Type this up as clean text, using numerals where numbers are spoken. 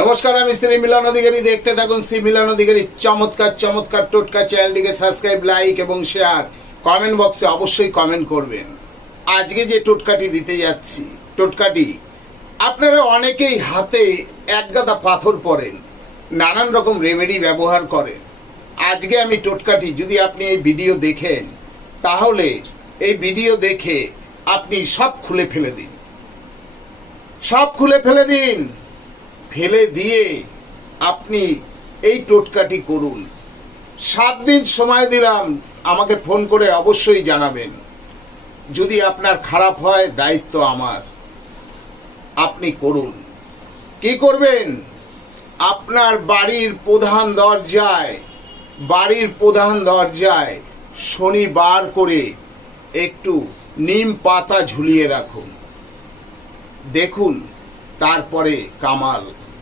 নমস্কার, আমি শ্রী মিলন অধিকারী। দেখতে থাকুন শ্রী মিলন অধিকারী চমৎকার চমৎকার টোটকা। চ্যানেলটিকে সাবস্ক্রাইব, লাইক এবং শেয়ার, কমেন্ট বক্সে অবশ্যই কমেন্ট করবেন। আজকে যে টোটকাটি দিতে যাচ্ছি, টোটকাটি আপনারা অনেকেই হাতে একগাদা পাথর পড়েন, নানান রকম রেমেডি ব্যবহার করেন। আজকে আমি টোটকাটি, যদি আপনি এই ভিডিও দেখেন তাহলে এই ভিডিও দেখে আপনি সব খুলে ফেলে দিন, সব খুলে ফেলে দিন। ফেলে দিয়ে আপনি এই টোটকাটি করুন। 7 দিন সময় দিলাম, আমাকে ফোন করে অবশ্যই জানাবেন। যদি আপনার খারাপ হয়, দায়িত্ব আমার। আপনি করুন। কি করবেন? আপনার বাড়ির প্রধান দরজায় শনিবার করে একটু নিম পাতা ঝুলিয়ে রাখুন। দেখুন, তারপরে কামাল।